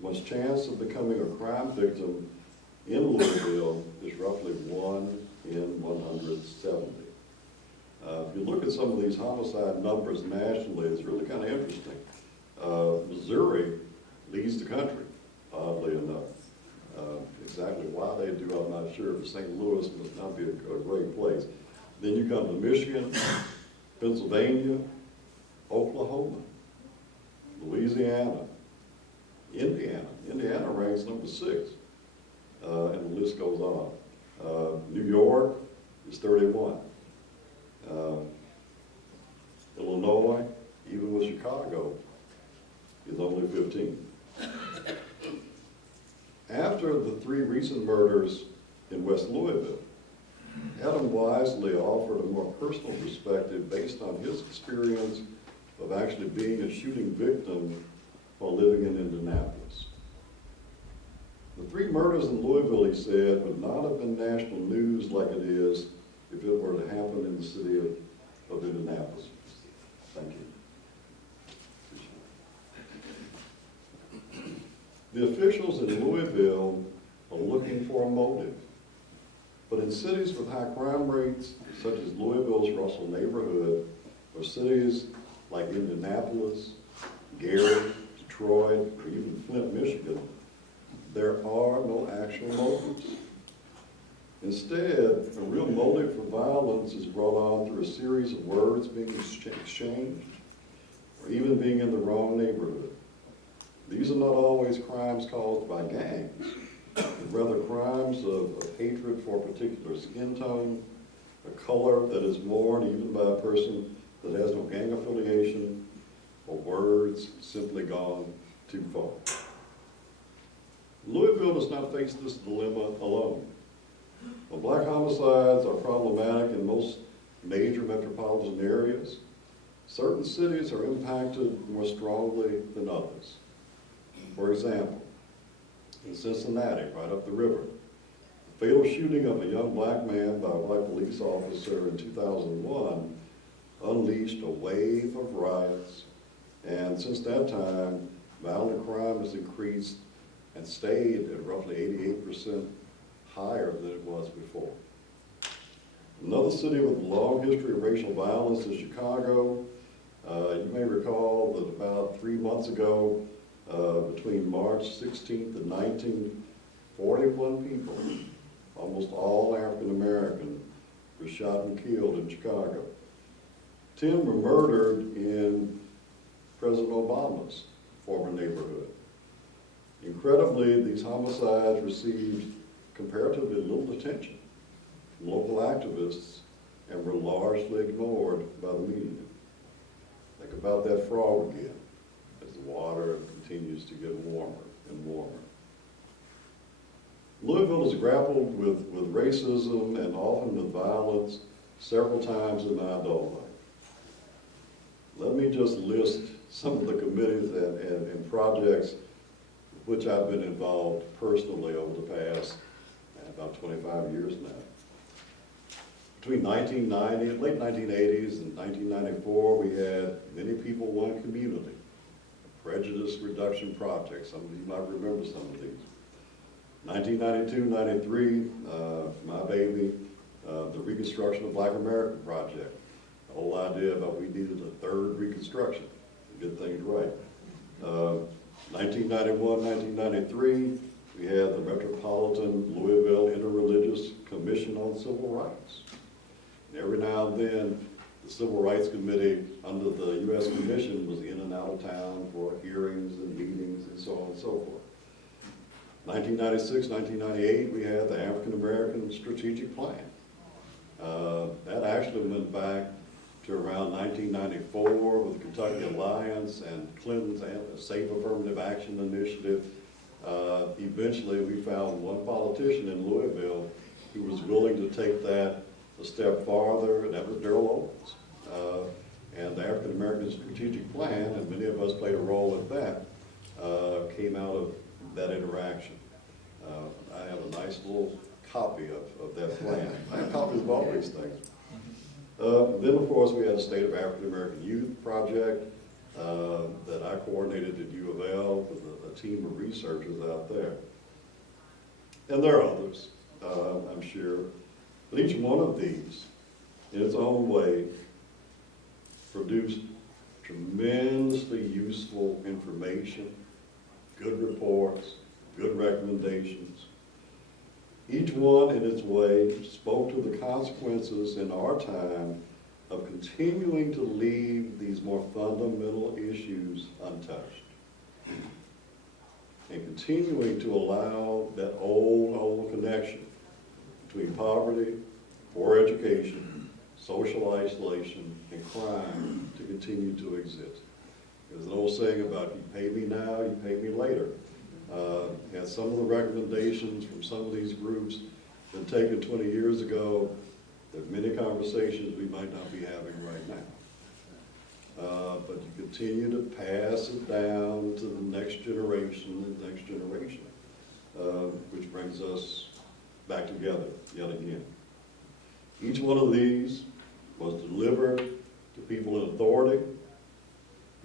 One's chance of becoming a crime victim in Louisville is roughly 1 in 170. If you look at some of these homicide numbers nationally, it's really kind of interesting. Missouri leads the country, oddly enough. Exactly why they do, I'm not sure, but St. Louis must not be a great place. Then you come to Michigan, Pennsylvania, Oklahoma, Louisiana, Indiana. Indiana ranks number 6, and the list goes on. New York is 31. Illinois, even with Chicago, is only 15. After the 3 recent murders in West Louisville, Adam wisely offered a more personal perspective based on his experience of actually being a shooting victim while living in Indianapolis. The 3 murders in Louisville, he said, would not have been national news like it is if it were to happen in the city of Indianapolis. Thank you. The officials in Louisville are looking for a motive. But in cities with high crime rates, such as Louisville's Russell neighborhood, or cities like Indianapolis, Gary, Detroit, or even Flint, Michigan, there are no actual motives. Instead, a real motive for violence is brought on through a series of words being exchanged, or even being in the wrong neighborhood. These are not always crimes caused by gangs, but rather crimes of hatred for a particular skin tone, a color that is worn even by a person that has no gang affiliation, or words simply gone too far. Louisville does not face this dilemma alone. While black homicides are problematic in most major metropolitan areas, certain cities are impacted more strongly than others. For example, in Cincinnati, right up the river, the fatal shooting of a young black man by a black police officer in 2001 unleashed a wave of riots, and since that time, violent crime has increased and stayed at roughly 88% higher than it was before. Another city with a long history of racial violence is Chicago. You may recall that about 3 months ago, between March 16th and 19th, 41 people, almost all African American, were shot and killed in Chicago. 10 were murdered in President Obama's former neighborhood. Incredibly, these homicides received comparatively little attention from local activists and were largely ignored by the media. Think about that frog again, as the water continues to get warmer and warmer. Louisville has grappled with racism and often with violence several times in my adult life. Let me just list some of the committees and projects which I've been involved personally over the past about 25 years now. Between 1990, late 1980s and 1994, we had Many People, One Community, a prejudice reduction project. Some of you might remember some of these. 1992-93, my baby, the Reconstruction of Black America Project. The whole idea about we needed a 3rd Reconstruction to get things right. 1991-1993, we had the Metropolitan Louisville Interreligious Commission on Civil Rights. And every now and then, the Civil Rights Committee under the U.S. Commission was in and out of town for hearings and meetings and so on and so forth. 1996, 1998, we had the African American Strategic Plan. That actually went back to around 1994 with the Kentucky Alliance and Clinton's Safe Affirmative Action Initiative. Eventually, we found one politician in Louisville who was willing to take that a step farther, and that was Darrell Owens. And the African American Strategic Plan, and many of us played a role in that, came out of that interaction. I have a nice little copy of that plan. I have copies of all these things. Then, of course, we had the State of African American Youth Project, that I coordinated at U of L with a team of researchers out there. And there are others, I'm sure. But each one of these, in its own way, produced tremendously useful information, good reports, good recommendations. Each one in its way spoke to the consequences in our time of continuing to leave these more fundamental issues untouched. And continuing to allow that old connection between poverty, poor education, social isolation, and crime to continue to exist. There's an old saying about you pay me now, you pay me later. And some of the recommendations from some of these groups been taken 20 years ago. There's many conversations we might not be having right now. But you continue to pass it down to the next generation, which brings us back together yet again. Each one of these was delivered to people in authority.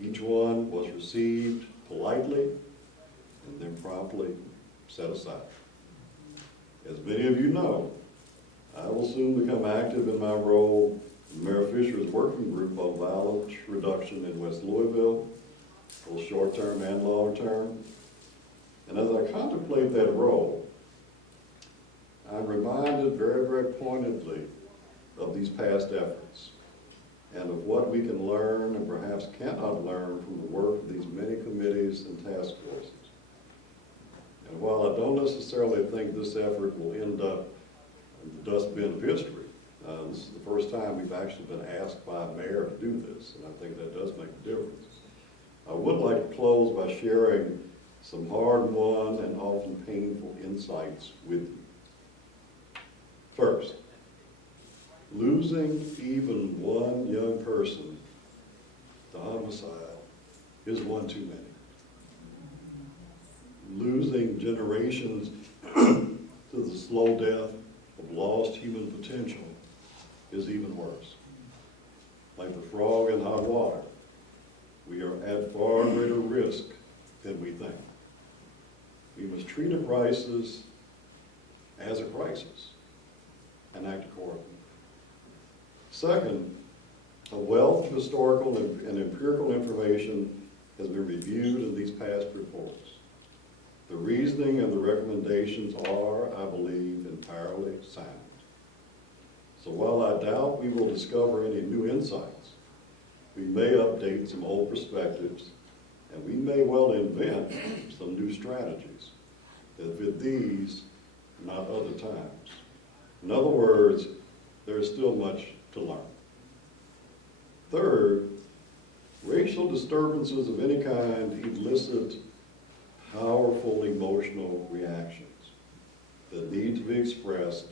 Each one was received politely and then promptly set aside. As many of you know, I will soon become active in my role in Mayor Fisher's working group on violence reduction in West Louisville, both short-term and long-term. And as I contemplate that role, I'm reminded very, very pointedly of these past efforts and of what we can learn and perhaps cannot learn from the work of these many committees and task forces. And while I don't necessarily think this effort will end up in the dustbin of history, this is the first time we've actually been asked by a mayor to do this, and I think that does make a difference. I would like to close by sharing some hard-won and often painful insights with you. First, losing even one young person to homicide is one too many. Losing generations to the slow death of lost human potential is even worse. Like the frog in hot water, we are at far greater risk than we think. We must treat a crisis as a crisis and act accordingly. Second, a wealth of historical and empirical information has been reviewed in these past reports. The reasoning and the recommendations are, I believe, entirely sound. So while I doubt we will discover any new insights, we may update some old perspectives, and we may well invent some new strategies that fit these, not other times. In other words, there is still much to learn. Third, racial disturbances of any kind elicit powerful emotional reactions that need to be expressed,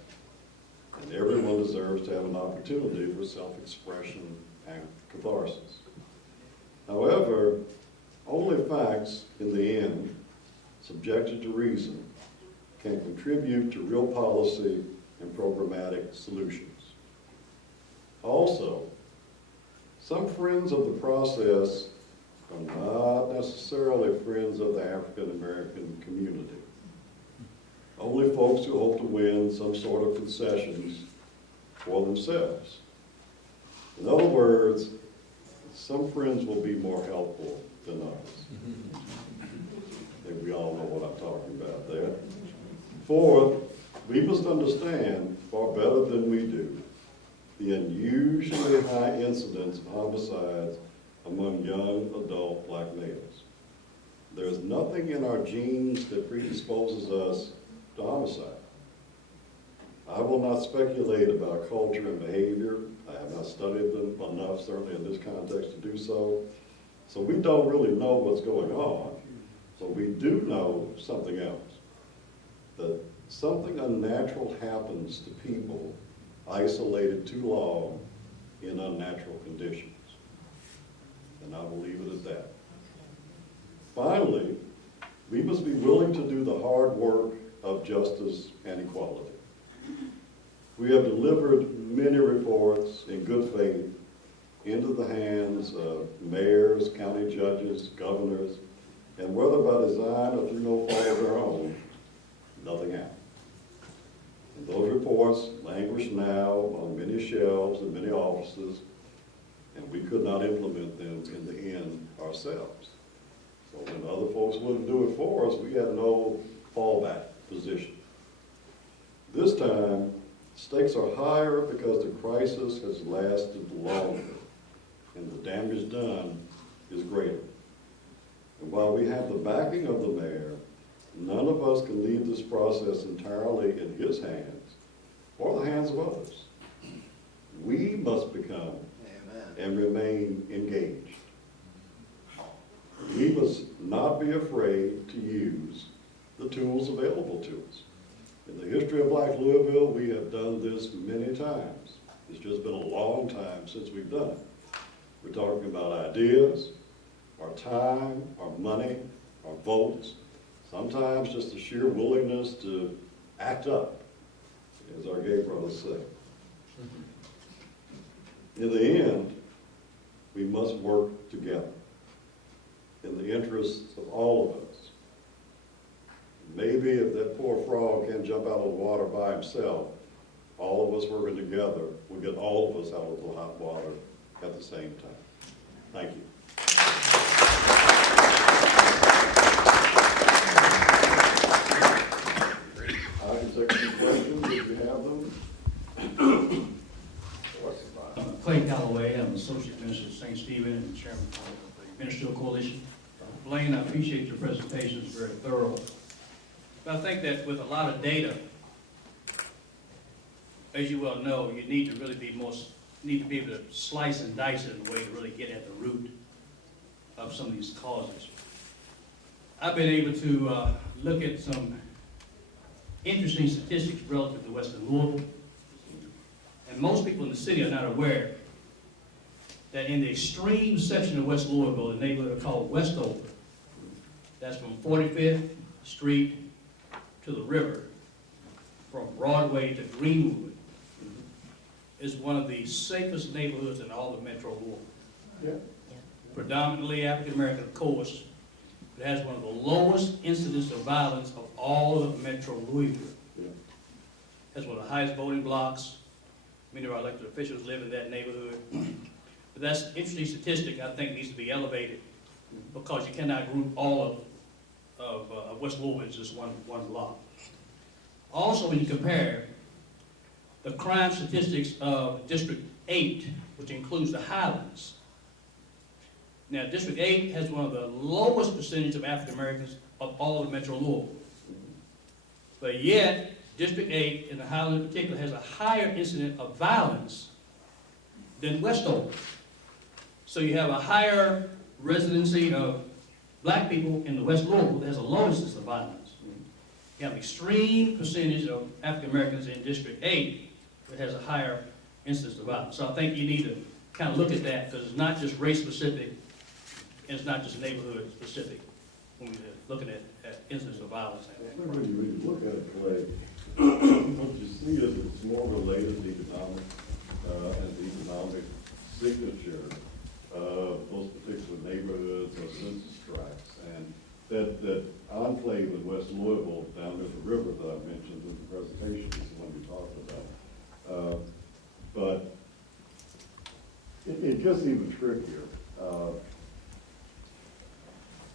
and everyone deserves to have an opportunity for self-expression and catharsis. However, only facts, in the end, subjected to reason, can contribute to real policy and programmatic solutions. Also, some friends of the process are not necessarily friends of the African American community. Only folks who hope to win some sort of concessions for themselves. In other words, some friends will be more helpful than others. I think we all know what I'm talking about there. Fourth, we must understand far better than we do the unusually high incidence of homicides among young adult black males. There's nothing in our genes that predisposes us to homicide. I will not speculate about culture and behavior. I have not studied them enough, certainly in this context, to do so. So we don't really know what's going on. So we do know something else, that something unnatural happens to people isolated too long in unnatural conditions. And I will leave it at that. Finally, we must be willing to do the hard work of justice and equality. We have delivered many reports in good faith, into the hands of mayors, county judges, governors, and whether by design or through no fault of their own, nothing happened. And those reports languish now on many shelves in many offices, and we could not implement them in the end ourselves. So when other folks wouldn't do it for us, we had no fallback position. This time, stakes are higher because the crisis has lasted longer, and the damage done is greater. And while we have the backing of the mayor, none of us can leave this process entirely in his hands or the hands of others. We must become and remain engaged. We must not be afraid to use the tools available to us. In the history of Black Louisville, we have done this many times. It's just been a long time since we've done it. We're talking about ideas, our time, our money, our votes, sometimes just the sheer willingness to act up, as our gay brothers say. In the end, we must work together in the interests of all of us. Maybe if that poor frog can't jump out of the water by himself, all of us working together will get all of us out of the hot water at the same time. Thank you. I can take some questions if you have them. Clay Calloway, I'm Associate Minister at St. Stephen and Chairman of the Ministerial Coalition. Blaine, I appreciate your presentation, it's very thorough. But I think that with a lot of data, as you well know, you need to really be able to slice and dice it in a way to really get at the root of some of these causes. I've been able to look at some interesting statistics relative to Western Louisville. And most people in the city are not aware that in the extreme section of West Louisville, the neighborhood called Westover, that's from 45th Street to the river, from Broadway to Greenwood, is one of the safest neighborhoods in all of Metro Louisville. Yeah. Predominantly African American, of course. It has one of the lowest incidents of violence of all of Metro Louisville. Yeah. Has one of the highest voting blocks. Many of our elected officials live in that neighborhood. But that's an interesting statistic I think needs to be elevated because you cannot group all of West Louisville as just one block. Also, when you compare the crime statistics of District 8, which includes the Highlands. Now, District 8 has one of the lowest percentage of African Americans of all of Metro Louisville. But yet, District 8, in the Highlands in particular, has a higher incident of violence than Westover. So you have a higher residency of black people in the West Louisville that has a low incidence of violence. You have an extreme percentage of African Americans in District 8 that has a higher incidence of violence. So I think you need to kind of look at that because it's not just race specific and it's not just neighborhood specific when we're looking at incidence of violence. When you look at it, Clay, what you see is it's more related to economic and the economic signature of those particular neighborhoods or census tracts. And that enclave in West Louisville down at the river that I mentioned in the presentation is the one you're talking about. But it gets even trickier.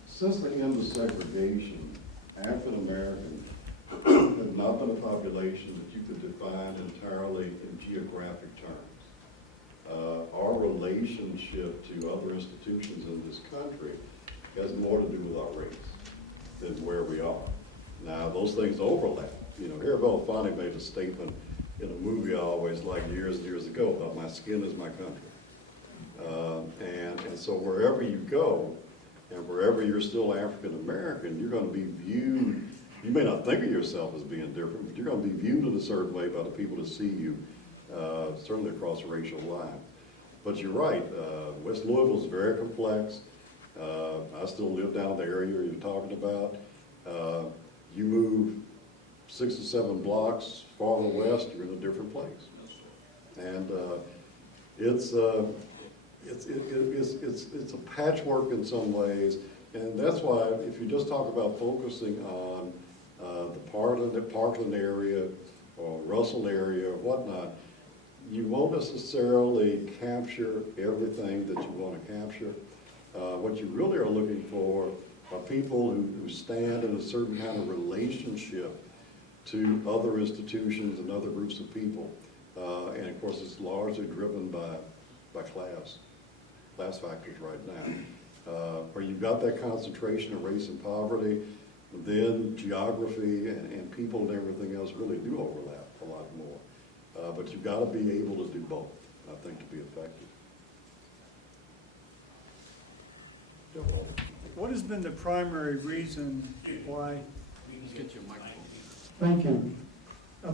Since the end of segregation, African Americans have not been a population that you could define entirely in geographic terms. Our relationship to other institutions in this country has more to do with our race than where we are. Now, those things overlap. You know, Harry Belafonte made a statement in a movie I always liked years and years ago about my skin is my country. And so wherever you go, and wherever you're still African American, you're going to be viewed, you may not think of yourself as being different, but you're going to be viewed in a certain way by the people that see you, certainly across the racial line. But you're right, West Louisville is very complex. I still live down the area you're talking about. You move 6 or 7 blocks farther west, you're in a different place. And it's a patchwork in some ways, and that's why if you just talk about focusing on the Parkland area or Russell area or whatnot, you won't necessarily capture everything that you want to capture. What you really are looking for are people who stand in a certain kind of relationship to other institutions and other groups of people. And of course, it's largely driven by class factors right now. Where you've got that concentration of race and poverty, then geography and people and everything else really do overlap a lot more. But you've got to be able to do both, I think, to be effective. What has been the primary reason why? Get your microphone. Thank you.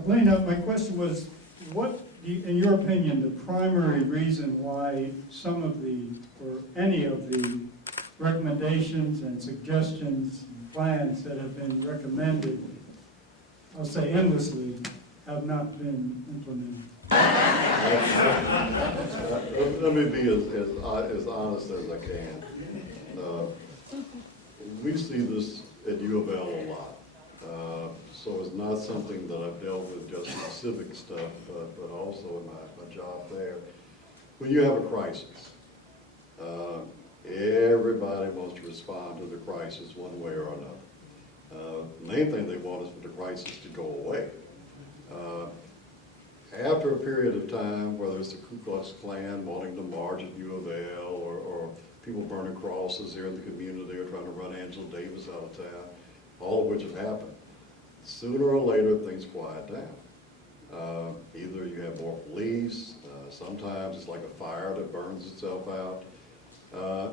Blaine, my question was, what, in your opinion, the primary reason why some of the, or any of the recommendations and suggestions and plans that have been recommended, I'll say endlessly, have not been implemented? Let me be as honest as I can. We see this at U of L a lot. So it's not something that I've dealt with just in civic stuff, but also in my job there. When you have a crisis, everybody wants to respond to the crisis one way or another. The main thing they want is for the crisis to go away. After a period of time, whether it's the Ku Klux Klan wanting to march at U of L or people burning crosses here in the community or trying to run Angela Davis out of town, all of which have happened, sooner or later things quiet down. Either you have more police, sometimes it's like a fire that burns itself out,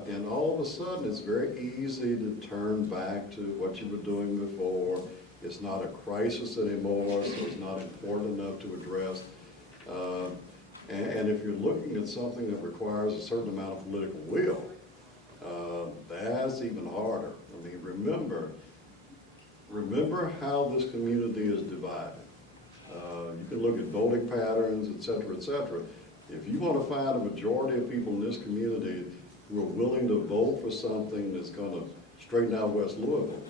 and all of a sudden it's very easy to turn back to what you were doing before. It's not a crisis anymore, so it's not important enough to address. And if you're looking at something that requires a certain amount of political will, that's even harder. I mean, remember how this community is divided. You can look at voting patterns, et cetera, et cetera. If you want to find a majority of people in this community who are willing to vote for something that's going to straighten out West Louisville,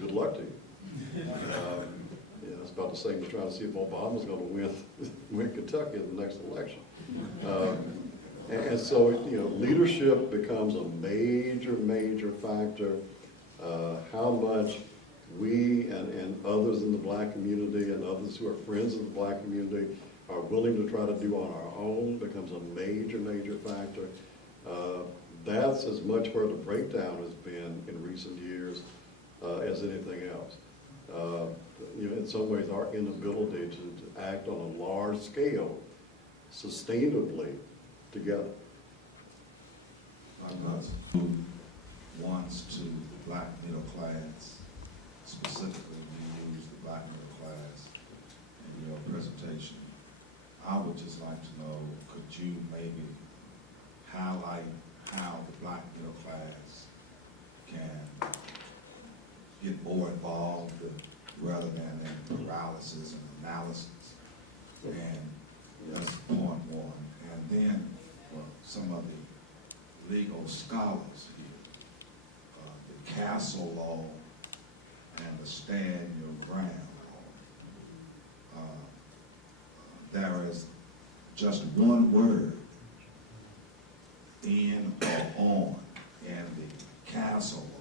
good luck to you. It's about the same as trying to see if Obama's going to win Kentucky in the next election. And so, leadership becomes a major factor. How much we and others in the black community and others who are friends of the black community are willing to try to do on our own becomes a major factor. That's as much where the breakdown has been in recent years as anything else. In some ways, our inability to act on a large scale, sustainably, together. Who wants to the black middle class, specifically you use the black middle class in your presentation. I would just like to know, could you maybe highlight how the black middle class can get more involved rather than in paralysis and analysis? And that's point one. And then for some of the legal scholars here, the Castle Law and the Stand Your Ground Law, there is just one word, in or on, in the Castle Law